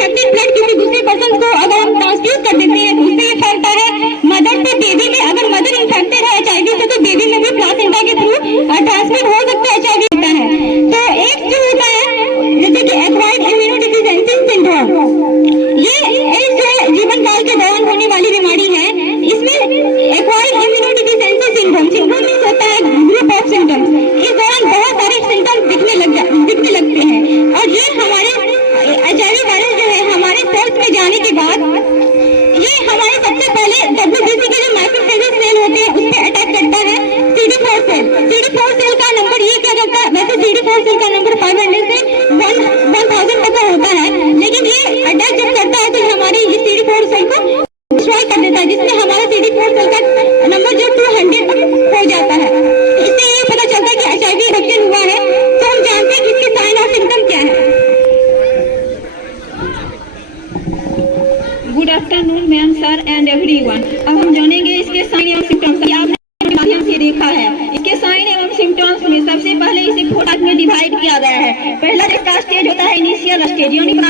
Infected blood किसी दूसरे person को अगर हम ट्रांसफ्यूज कर देते हैं तो उससे ये फैलता है। मदर से बेबी में, अगर मदर इन्फेक्टेड है HIV से तो बेबी में भी प्लासेंटा के थ्रू ट्रांसमिट हो सकता है, HIV होता है। तो एक जो होता है जैसे कि एक्वायर्ड इम्यूनोडेफिशिएंसी सिंड्रोम, ये जो जीवन काल के दौरान होने वाली बीमारी है, इसमें एक्वायर्ड इम्यूनोडेफिशिएंसी सिंड्रोम मींस होता है ग्रुप ऑफ सिम्टम्स। इस दौरान बहुत सारे सिम्टम्स दिखने लगते हैं और ये हमारे HIV वायरस जो है हमारे सेल्स में जाने के बाद ये हमारे सबसे पहले WBC के जो माइक्रोफेजेस सेल होते हैं उस पे अटैक करता है CD4 सेल। CD4 सेल का नंबर ये क्या करता है, वैसे CD4 सेल का नंबर 500 से 1000 तक का होता है, लेकिन ये अटैक जब करता है तो हमारी इस CD4 सेल को डिस्ट्रॉय कर देता है, जिससे हमारा CD4 सेल का नंबर जो 200 तक हो जाता है। इससे ये पता चलता है कि HIV इन्फेक्शन हुआ है। तो हम जानते हैं कि इसके साइन और सिम्टम क्या है। Good afternoon ma'am, sir and everyone. अब हम जानेंगे इसके साइन एवं सिम्टम्स। आपने माध्यम से देखा है इसके साइन एवं सिम्टम्स में सबसे पहले इसे 4 पार्ट में डिवाइड किया गया है। पहला इसका स्टेज होता है इनिशियल स्टेज, यानी क्या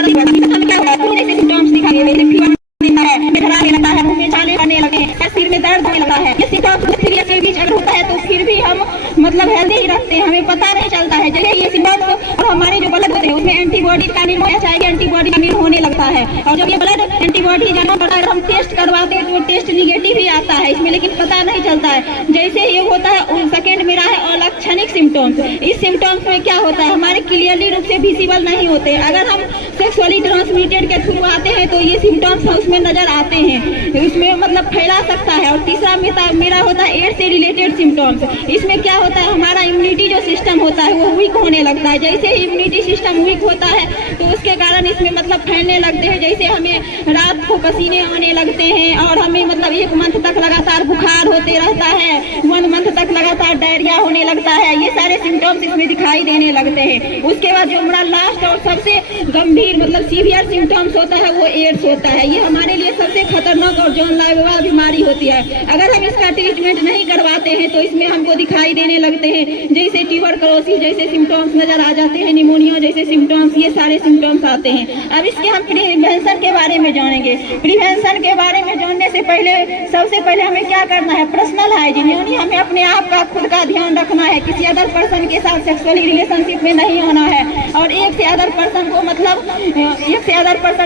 होगा जैसे सिम्टम्स दिखाई देते हैं, फीवर देता है, घबराने लगता है, मुंह में छाले आने लगते हैं, सिर में दर्द होने लगता है। ये सिम्टम्स सीरियस के बीच अगर होता है तो फिर भी हम मतलब हेल्दी ही रखते हैं, हमें पता नहीं चलता है। जैसे ये सिम्टम्स और हमारे जो ब्लड होते हैं उसमें एंटीबॉडी का निर्माण चाहिए, एंटीबॉडी का निर्माण होने लगता है। और जब ये ब्लड एंटीबॉडी जमा पड़ा है हम टेस्ट करवाते हैं तो वो टेस्ट निगेटिव ही आता है इसमें, लेकिन पता नहीं चलता है। जैसे ये होता है सेकेंड मेरा है अलक्षणिक सिम्टम्स। इस सिम्टम्स में क्या होता है हमारे क्लियरली रूप से विजिबल नहीं होते। अगर हम सेक्सुअली ट्रांसमिटेड के थ्रू आते हैं तो ये सिम्टम्स उसमें नजर आते हैं, इसमें मतलब फैला सकता है। और तीसरा मेरा होता है एड्स से रिलेटेड सिम्टम्स। इसमें क्या होता है हमारा इम्यूनिटी जो सिस्टम होता है वो वीक होने लगता है। जैसे ही इम्यूनिटी सिस्टम वीक होता है तो उसके कारण इसमें मतलब फैलने लगते हैं। जैसे हमें रात को पसीने आने लगते हैं और हमें मतलब 1 मंथ तक लगातार बुखार होते रहता है, 1 मंथ तक लगातार डायरिया होने लगता है। ये सारे सिम्टम्स इसमें दिखाई देने लगते हैं। उसके बाद जो हमारा लास्ट और सबसे गंभीर मतलब सीवियर सिम्टम्स होता है वो एड्स होता है। ये हमारे लिए सबसे खतरनाक और जानलेवा बीमारी होती है। अगर हम इसका ट्रीटमेंट नहीं करवाते हैं तो इसमें हमको दिखाई देने लगते हैं जैसे ट्यूबरकुलोसिस जैसे सिम्टम्स नजर आ जाते हैं, निमोनिया जैसे सिम्टम्स, ये सारे सिम्टम्स आते हैं। अब इसके हम प्रिवेंशन के बारे में जानेंगे। प्रिवेंशन के बारे में जानने से पहले सबसे पहले हमें क्या करना है, पर्सनल हाइजीन, यानी हमें अपने आप का खुद का ध्यान रखना है। किसी अदर पर्सन के साथ सेक्सुअली रिलेशनशिप में नहीं होना है और एक से अदर पर्सन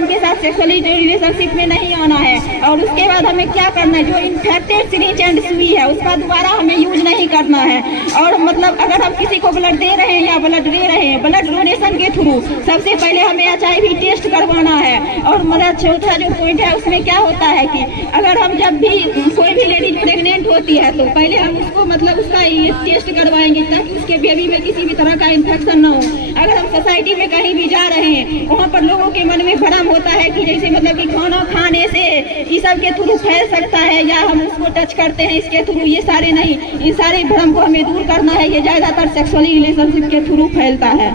के साथ सेक्सुअली रिलेशनशिप में नहीं आना है। और उसके बाद हमें क्या करना है, जो इन्फेक्टेड सिरिंज एंड सुई है उसका दोबारा हमें यूज नहीं करना है। और मतलब अगर हम किसी को ब्लड दे रहे हैं या ब्लड ले रहे हैं, ब्लड डोनेशन के थ्रू सबसे पहले हमें HIV टेस्ट करवाना है। और मेरा चौथा जो पॉइंट है उसमें क्या होता है कि अगर हम जब भी कोई भी लेडीज प्रेग्नेंट होती है तो पहले हम उसको मतलब उसका ये टेस्ट करवाएंगे ताकि उसके बेबी में किसी भी तरह का इन्फेक्शन ना हो। अगर हम सोसाइटी में कहीं भी जा रहे हैं वहाँ पर लोगों के मन में भ्रम होता है कि जैसे मतलब कि खाना खाने से इस सब के थ्रू फैल सकता है या हम उसको टच करते हैं इसके थ्रू, ये सारे नहीं, इन सारे भ्रम को हमें दूर करना है। ये ज्यादातर सेक्सुअली रिलेशनशिप के थ्रू फैलता है।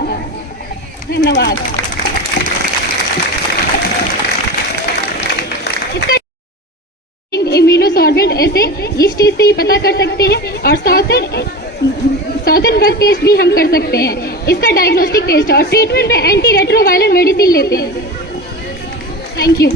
धन्यवाद। इम्यूनोसॉर्बेंट ऐसे इस चीज से ही पता कर सकते हैं। और साउथर्न ब्लड टेस्ट भी हम कर सकते हैं, इसका डायग्नोस्टिक टेस्ट। और ट्रीटमेंट में एंटी रेट्रोवायरल मेडिसिन लेते हैं। Thank you.